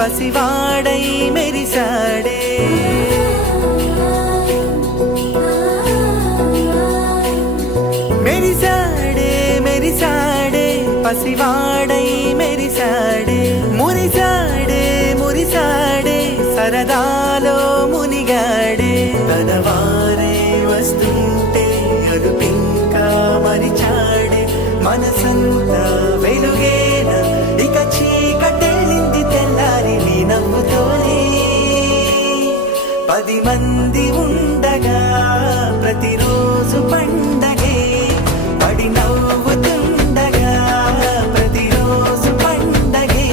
పసివాడై మెరిసాడే మెరిసాడే మెరిసాడే పసివాడై మెరిసాడే మురిసాడే మురిసాడే సరదాలో మునిగాడే తనవారే వస్తుంటే అదుపింకా మరిచాడే మనసంతా వెలుగేన ఇక చీకటెళ్ళింది తెల్లారి నీ నవ్వుతోనే 10 మంది ఉండగా ప్రతిరోజు పండగే పడి నవ్వుతుండగా ప్రతిరోజు పండగే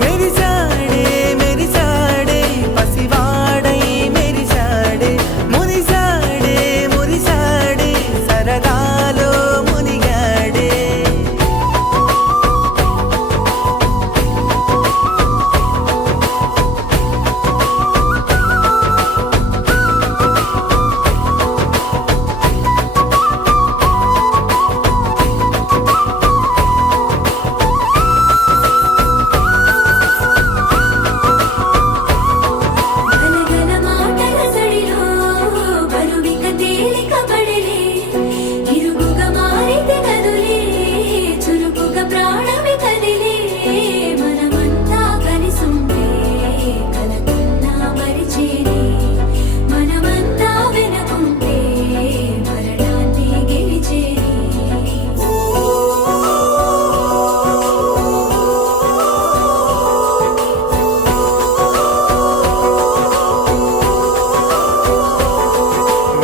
మెరిసాడే మెరిసాడే పసివాడై మెరిసాడే మురిసాడే మురిసాడే సరదాలో మునిగాడే గలగల మాటల సడిలో బరువిక తేలిక పడలే ఇరుగుగా మారితే కదులే చురుకుగా ప్రాణమి కదిలే మనమంతా కలిసుంటే కలకన్నా మరిచేనే మనమంతా వెనకుంటే మరణాన్ని గెలిచేనే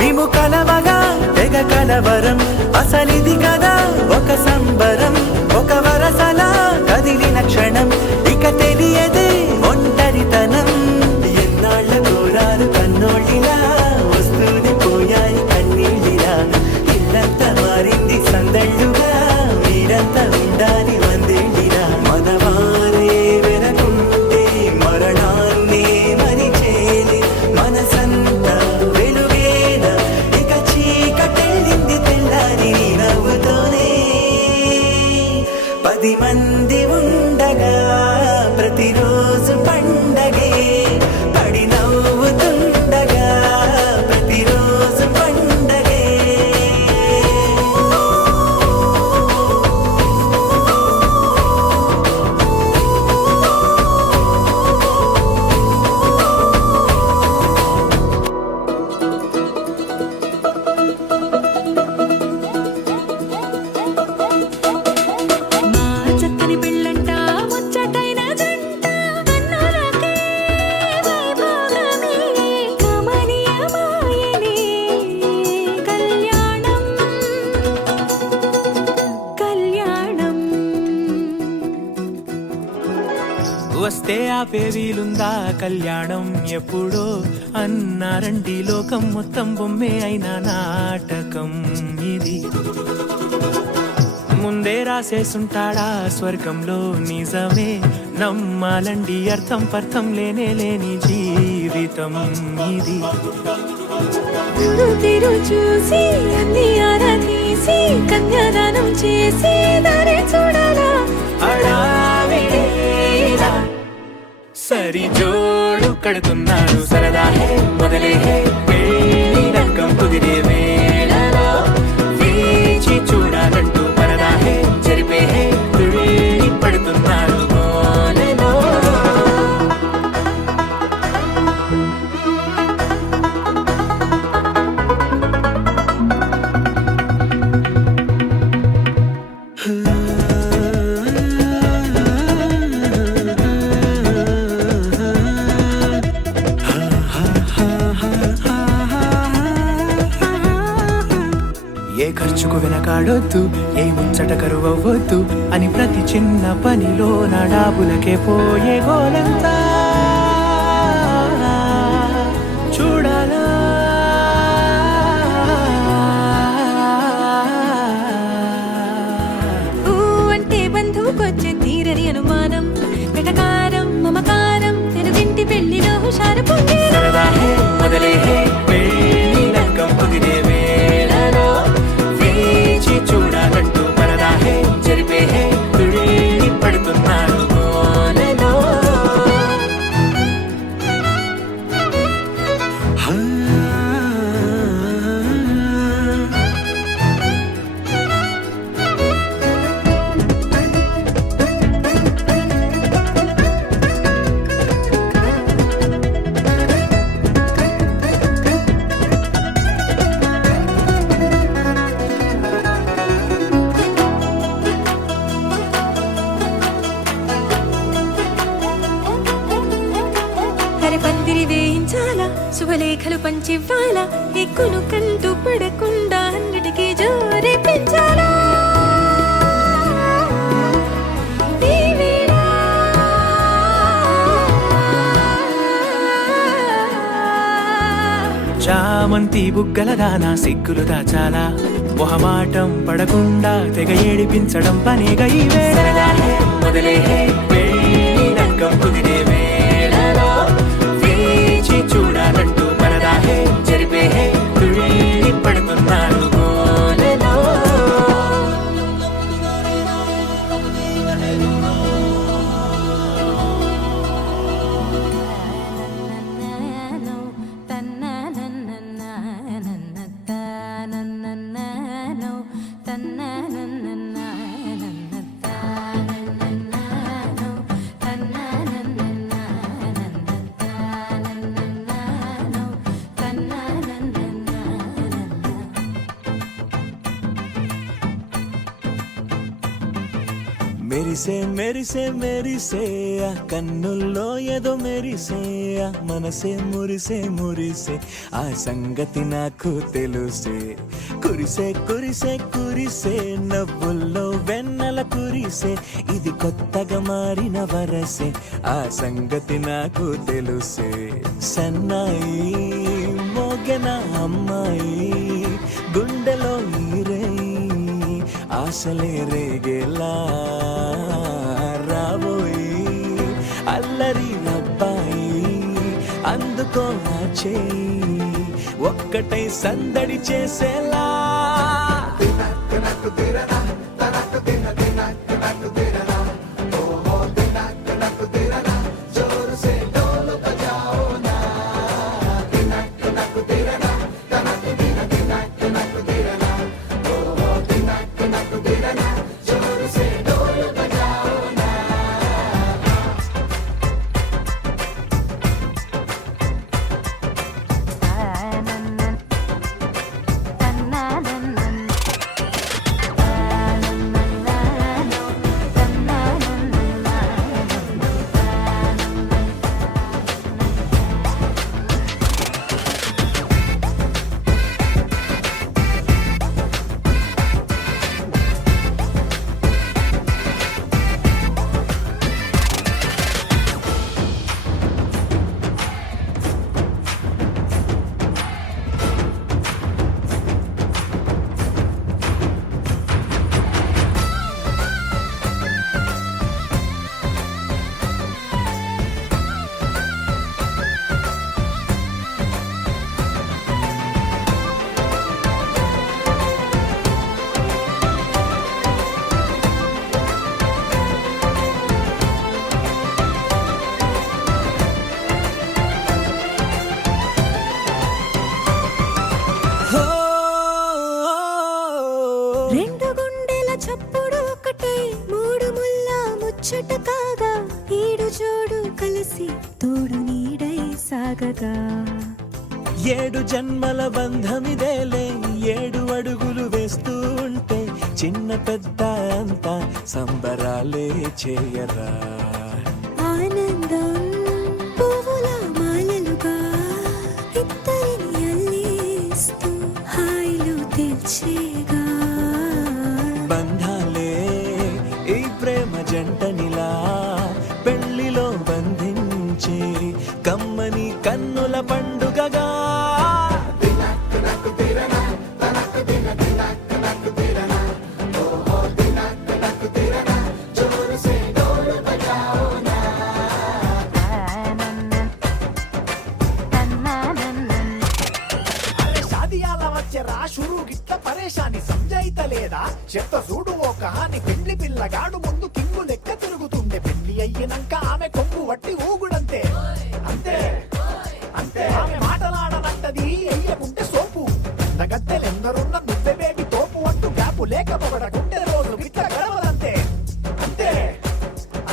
మేము కలవగా తెగ కలవరం అసలిది కదా ఒక సంబరం ఒక వరసలా కదిలిన క్షణం ఇక తెలియదే ఒంటరితనం ఎన్నాళ్ళ కోరాలు కన్నోళ్ళిలా వస్తూనే పోయాయి కన్నీళ్ళిలా ఇల్లంతా మారింది సందళ్ళుగా మీరంతా ఉండాలి వందేళ్ళిలా మనవారే వెనకుంటే మరణాన్నే మరిచేలే మనసంతా వెలుగేన ఇక చీకటెళ్ళింది తెల్లారి నీ నవ్వుతోనే 10 మంది ఉండగా ప్రతిరోజు పండగే పడి నవ్వుతుండగా ప్రతిరోజు పండగే మా చక్కని పెళ్ళంట ముచ్చటైన జంట కన్నులకే వైభోగమే కమనీయమాయనే కళ్యాణం కళ్యాణం వస్తే ఆపే వీలుందా కళ్యాణం ఎప్పుడో అన్నారండి లోకం మొత్తం బొమ్మే అయిన నాటకం ఇది ముందే రాసేసుంటాడా స్వర్గంలో నిజమే నమ్మాలండి అర్థం పర్థం లేనే లేని జీవితం ఇది తిరు చూసి అన్ని ఆరా తీసి కన్యాదానం చేసి దారి చూడాలా హడావిడిలా సరి జోడు కడుతున్నారు సరదా హే మొదలే హే పెళ్లి రంగం కుదిరే వేళలో వేచి చూడాలంటూ పరదా హే జరిపే హే తుళ్ళి పడుతున్నారు గోలలో ఏ ఖర్చుకు వెనకాడొద్దు ఏ ముచ్చట కరువవ్వొద్దు అని ప్రతి చిన్న పనిలో నా డాబులకే పోయే గోలంతా చూడాలా ఊ అంటే బంధువుకొచ్చే తీరని అనుమానం వెటకారం మమకారం తెలుగింటి పెళ్లిలో హుషారు పొంగే సరదా హే మొదలే హే పందిరి వేయించాలా శుభలేఖలు పంచివ్వాలా ఎక్కును కంటూ పడకుండా అన్నిటికీ జోరే పెంచాలా ఈ వేళ చామంతి బుగ్గల దానా సిగ్గులు దాచాలా మొహమాటం పడకుండా తెగ ఏడిపించడం పనిగా ఈ వేళ మొదలే పెళ్లి రంగం కుదిరే వేళలో వేచి చూడాలంటూ పరదాహే జరిపే తుళ్ళి పడుతున్నాడు గోలలో మెరిసే మెరిసే మెరిసే ఆ కన్నుల్లో ఏదో మెరిసే ఆ మనసే మురిసే మురిసే ఆ సంగతి నాకు తెలుసే కురిసే కురిసే కురిసే నవ్వుల్లో వెన్నెల కురిసే ఇది కొత్తగా మారిన వరసే ఆ సంగతి నాకు తెలుసే సన్నాయి మోగన అమ్మాయి గుండెలో ఈరే ఆశలే రేగేలా రాబోయి అల్లరి అబ్బాయి అందుకో నా చేయి ఒక్కటై సందడి చేసేలా రెండు గుండెల చప్పుడు ఒకటే మూడు ముల్ల ముచ్చట కాగా ఈడు జోడు కలిసి తోడు నీడై సాగగా ఏడు జన్మల బంధమిదేలే ఏడు అడుగులు వేస్తూ ఉంటే చిన్న పెద్ద అంతా సంబరాలే చేయరా ఆనందం పువ్వుల మాలలుగా ఇద్దరిని అల్లేస్తూ హాయిలు తెచ్చేగా బంధాలే ఈ ప్రేమ జంటనిలా పెళ్లిలో బంధించి కమ్మని కన్నుల పండుగగా చెత్త చూడు ఓ కహాని పెళ్లి పిల్లగాడు ముందు కింగు లెక్క తిరుగుతుండే పెళ్లి అయ్యినాక ఆమె కొంగు వట్టి ఊగుడంతే అంతే అంతే ఆమె మాటలాడనంటది అయ్యకుంటే సోపు నగత్తెలెందరున్న నువ్వే బేబీ తోపు అంటూ గ్యాపు లేకపోవడకుంటే రోజు గిట్ల గడవదంతే అంతే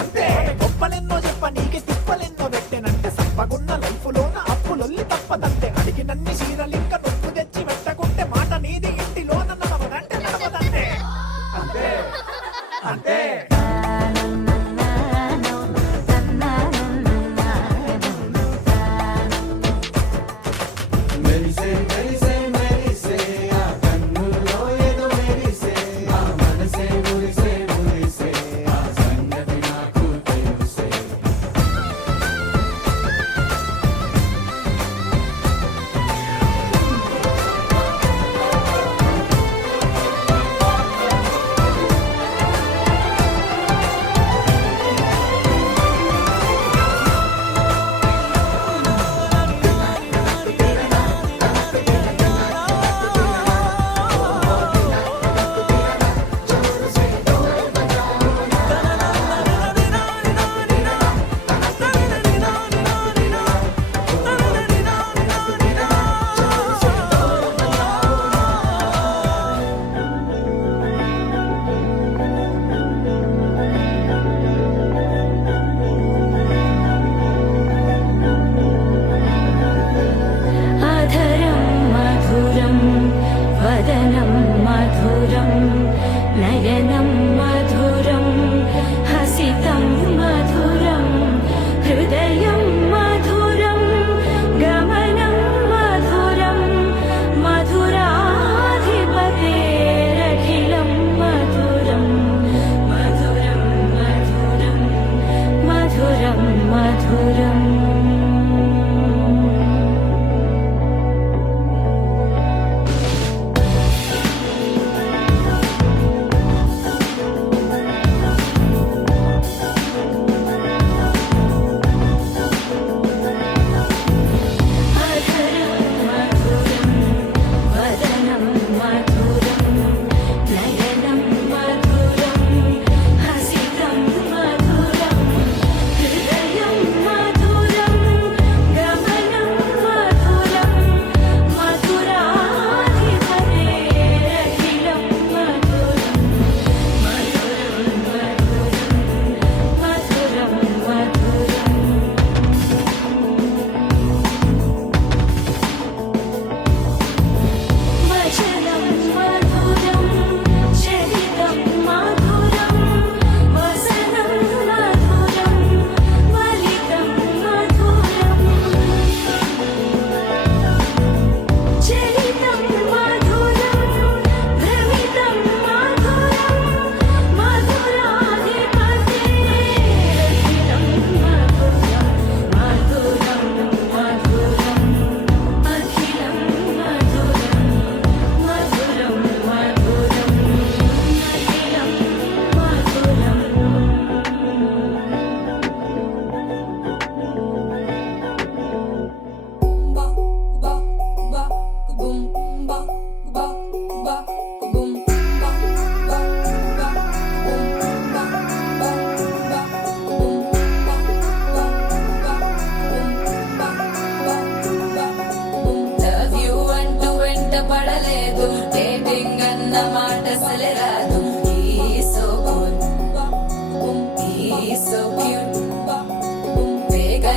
అంతే గొప్పలెన్నో చెప్ప నీకే తిప్పలెన్నో పెట్టెనంటే సప్పగున్న లైఫ్ లోన అప్పులొల్లి తప్పదంతే అడిగినన్ని చీరలింక నొప్పు తెచ్చి పెట్టకుంటే మాట నీది ఇంటిలోన నడవదంటే నడవదంతే అంతే అంతే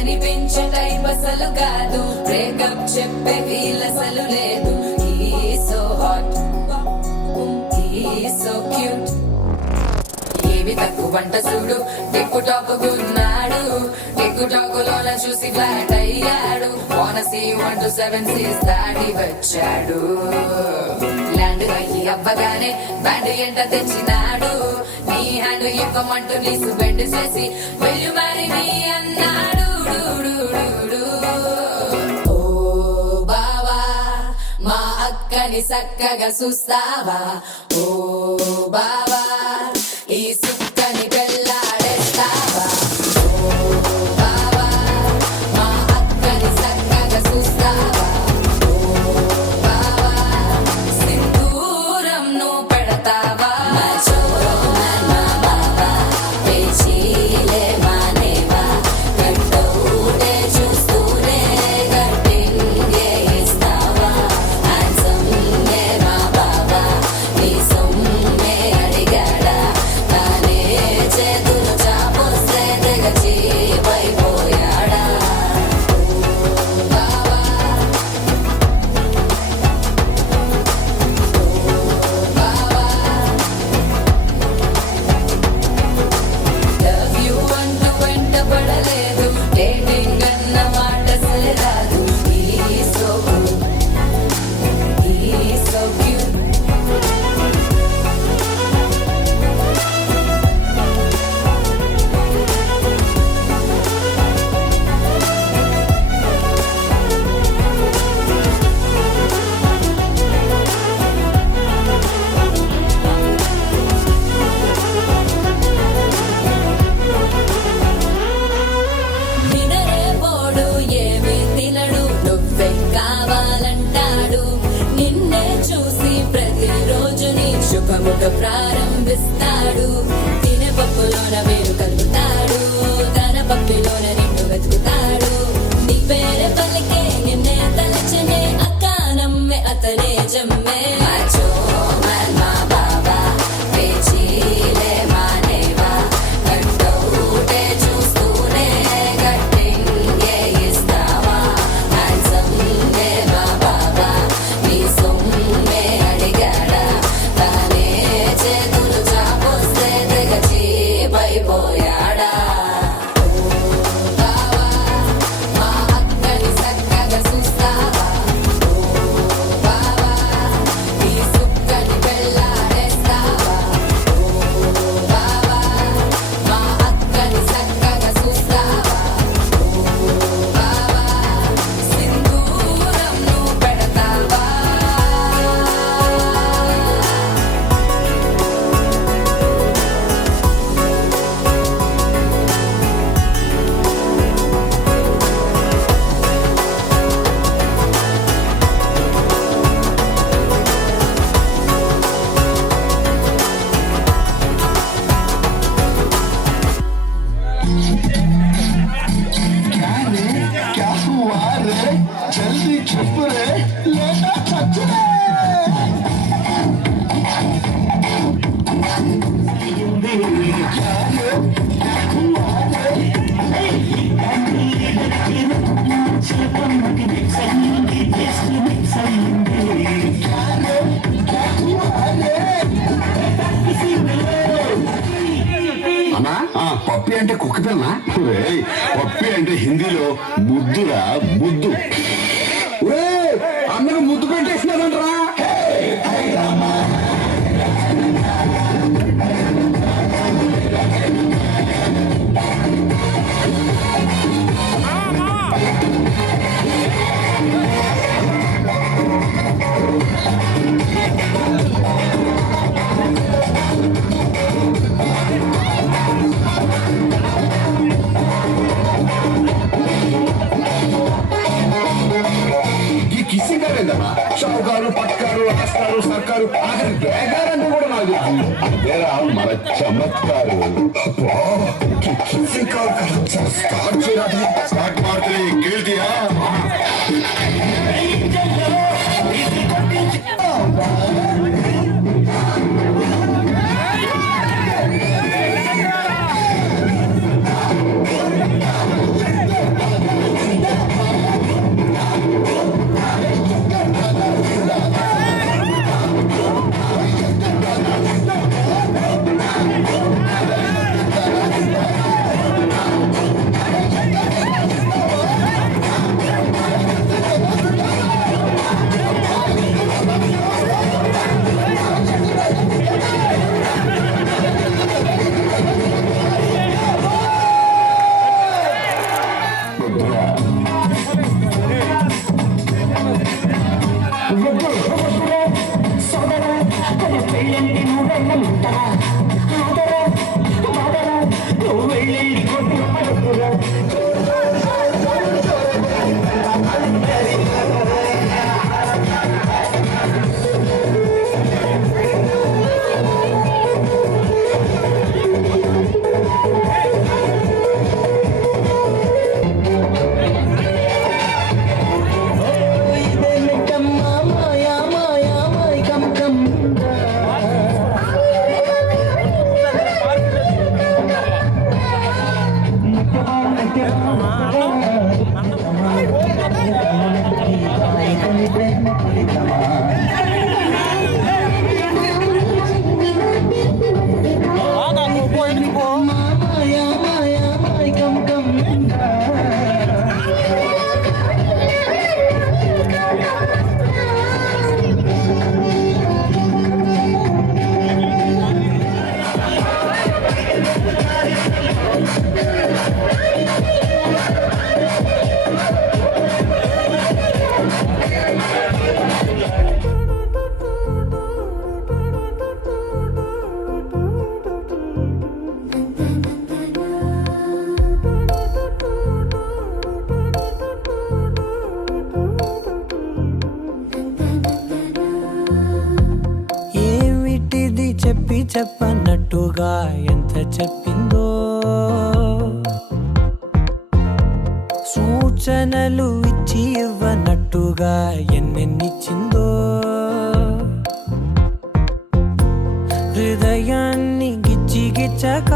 కనిపించే టైప్ అసలు కాదు, బ్రేకప్ చెప్పే వీల్ అసలు లేదు. He's so hot, he's so cute. ఏవి తక్కువంట చూడు, టిక్కు టాక్ గున్నాడు, టిక్కు టాక్ లోన చూసి ఫ్లాట్ అయ్యాడు. Wanna see 1 to 7 seas దాటి వచ్చాడు. ల్యాండ్ అయ్యి అవ్వగానే బ్యాండ్ ఎంట తెచ్చినాడు. నీ హ్యాండ్ ఇవ్వమంటూ నీసు బెండ్ చేసి వెళ్ళు మరి నీ అన్నాడు. ఓ బావా మా అక్కని చక్కగా చూస్తావా, ఓ బావా ఈ సుక్కని పెళ్ళాడేస్తావా. ఓ బావా మా అక్కని చక్కగా చూస్తావా, ఓ బావా సింధూరం నువ్వు పెడతావా. మా చోరో మా బావా పేచీలే మానేవా, కట్టౌటే చూస్తూనే కట్టింగే ఇస్తావా. హ్యాండ్సమ్ గే మా బావా నీ సొమ్మే అడిగాడా, తానే చేతులు చాపొస్తే తెగ చీపైపోయాడా. బావా లవ్ యూ అంటూ వెంట పడలేదు, డేటింగ్ అన్న మాట రాదు. He's so good, he's so cute. వినరే పోడు ఏమి తినడు, నువ్వే కావాలంటాడు. నిన్నే చూసి ప్రతిరోజు నీ శుభముఖ ప్రారంభిస్తాడు. తినే పప్పులోన వేరు కలుపుతాడు, తన పప్పిలోన నిన్ను వెతుకుతాడు. నీ పేరే పలికే నిన్నే తలచనే, అక్క నమ్మే అతనే జమ్మే. మాచో మా బాబా పేచీలే మానేవా, కట్టౌటే చూస్తూనే కట్టింగే ఇస్తావా. హ్యాండ్సమ్ గే మా బాబా నీ సొమ్మే అడిగాడా, తానే చేతులు చాపొస్తే తెగ చీపైపోయాడా. బావా మా అక్కని చక్కగా చూస్తావా, ఓ బావా ఈ సుక్కని పెళ్ళాడేస్తావా. ఓ బావా మా అక్కని చక్కగా చూస్తావా, ఓ బావా సింధూరం నువ్వు పెడతావా. क्या हुआ रे, जल्दी चुप रे, लेना सच रे. అన్నా పప్పి అంటే కుక్క పిల్లనా? పప్పి అంటే హిందీలో ముద్దురా, ముద్దు. అన్నకు ముద్దు పెట్టేసినారంటరా. ఈ కిస్సింగ్ ఏందన్నా, షావుకారు పట్కారు రాస్తారు సర్కారు ఆఖరి బేగారంటే కూడా నాకు అదేరా మన చమత్కారు. స్టార్ట్ చేయరా, స్టార్ట్ మారుతుంది కేಳ್ತೀయా. ఏమిటిది చెప్పి చెప్పనట్టుగా ఎంత చెప్పిందో, సూచనలు ఇచ్చి ఇవ్వనట్టుగా ఎన్నెన్నిచ్చిందో, హృదయాన్ని గిచ్చి గిచ్చక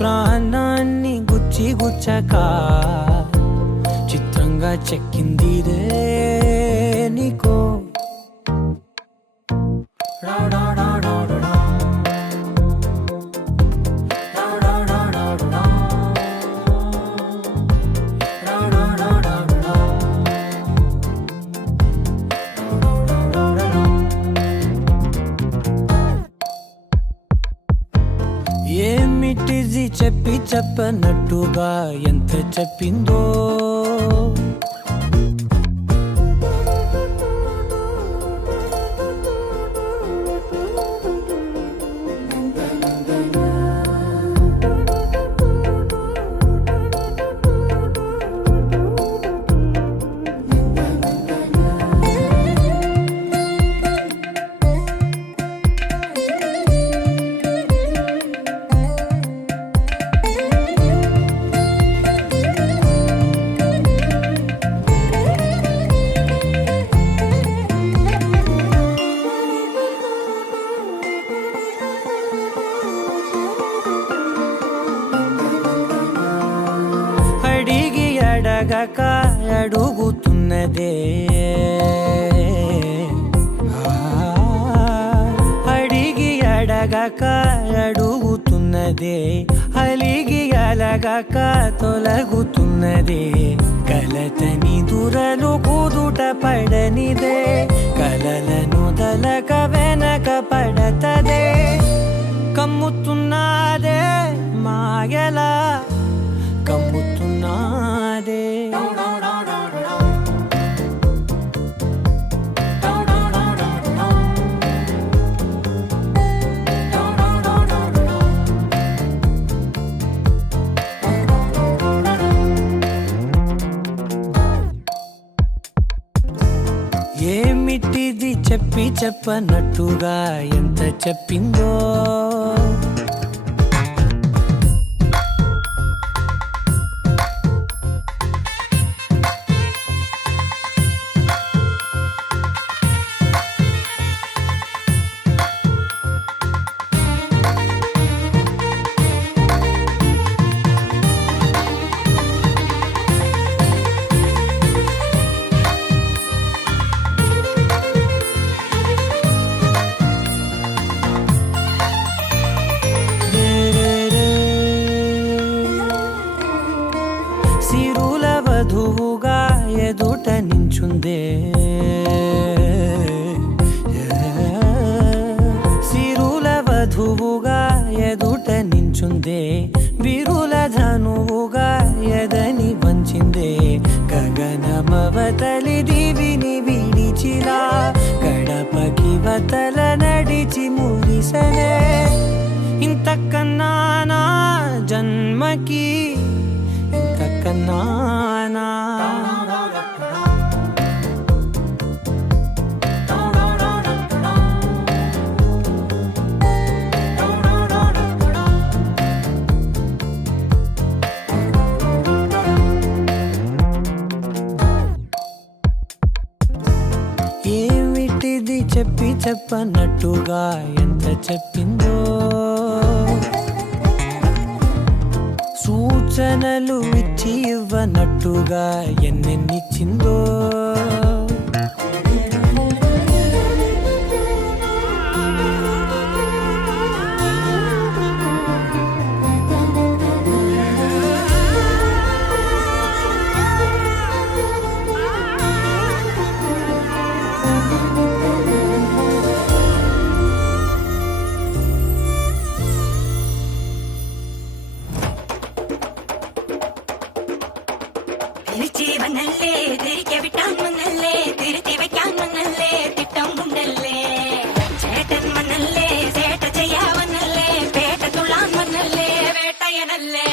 ప్రాణాన్ని గుచ్చి గుచ్చక చిత్రంగా చెక్కిందిరే నీకో. ఏమిటిది చెప్పి చెప్పనట్టుగా ఎంత చెప్పిందో, అడిగి అడగక అడుగుతున్నదే, అడిగి అడగక అడుగుతున్నదే, అలిగి అలగక తొలగుతున్నదే, కలతని దురలు కుదుట పడనిదే, కలలను దలక వెనక పడతదే, కమ్ముతున్నదే మాయలా కమ్ముతున్నదే. ఏమిటిది చెప్పి చెప్పనట్టుగా ఎంత చెప్పిందో, సిరుల వధువుగా ఎదుట నించుందే, సిరుల వధువుగా ఎదుట నించుందే, బిరుల ధనువుగా ఎదని వంచిందే, గగనమవతలి దివిని విడిచిలా గడపకి వతల నడిచి మురిసనే, ఇంతకన్నా నా జన్మకి ఇంతకన్నా నా. ఏమిటిది చెప్పి చెప్పనట్టుగా ఎంత చెప్పిందో, సూచన సూచనలు ఇచ్చి ఇవ్వనట్టుగా ఎన్నెన్నిచ్చిందో തിരിച്ച് വന്നല്ലേ തിരികെ വിട്ടാൻ വന്നല്ലേ തിരുത്തി വെക്കാൻ വന്നല്ലേ തിട്ടം ഉണ്ടല്ലേ ചേട്ടൻ വന്നല്ലേ ചേട്ട ചെയ്യാ വന്നല്ലേ പേട്ട തുള്ളാൻ വന്നല്ലേ വേട്ടയനല്ലേ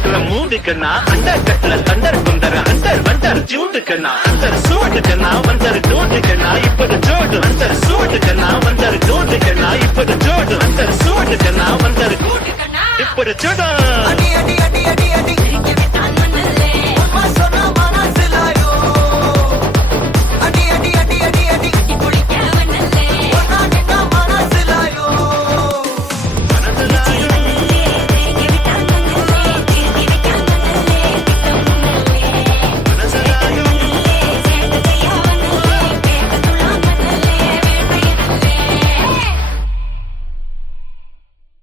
अंदर कटल अंदर कुंदर अंदर वंदर जूट करना अंदर सूट करना वंदर डोट करना इपड़ जोड़ अंदर सूट करना वंदर डोट करना इपड़ जोड़ अंदर सूट करना वंदर इपड़ जोड़